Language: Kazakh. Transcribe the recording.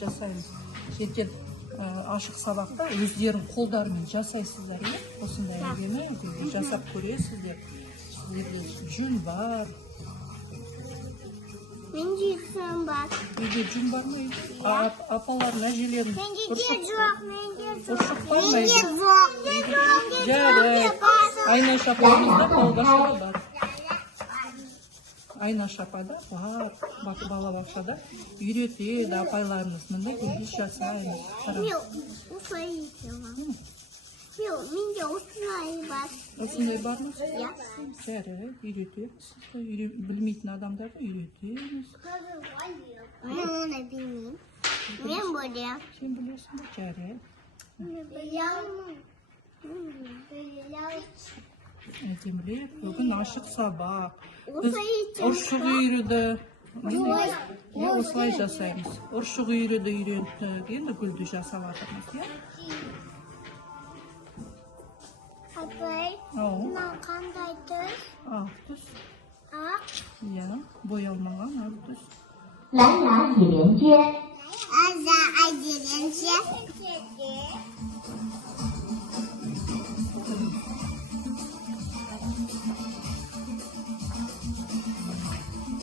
жасаймыз. Ертең ашық сабақта өздерің қолдарымен жасайсыздар, иә? Осындай әдемі жасап көресіздер. Сіздерде жүн бар. Менде жүн бар. Үйде жүн бар ма? Апалардың, әжелердің Менде жоқ, менде жоқ. ұршықпай Менде ма? жоқ. Жарайды. Айнаш апамызда балабақшада бар. Айнаш апада бар. Балабақшада үйретеді апайларымыз. Міне күндіз жасаймыз. Мен осылай етемін. Менде осылай бар. Осындай бар ма? Иә. Жарайды, үйретеміз. Білмейтін адамдарды үйретеміз. Мен оны білмеймін. Мен білемін. Сен білесің бе? Жарайды. Әдемілеп, бүгін ашық сабақ. Біз ұршық үйірді. Осылай жасаймыз. Ұршық үйірді үйреттік. Енді гүлді жасап жатырмыз, иә? Апай, мынау қандай түс? Ақ түс. Ақ. Иә, боялмаған ақ түс. 蓝牙已连接。Аза әделенше.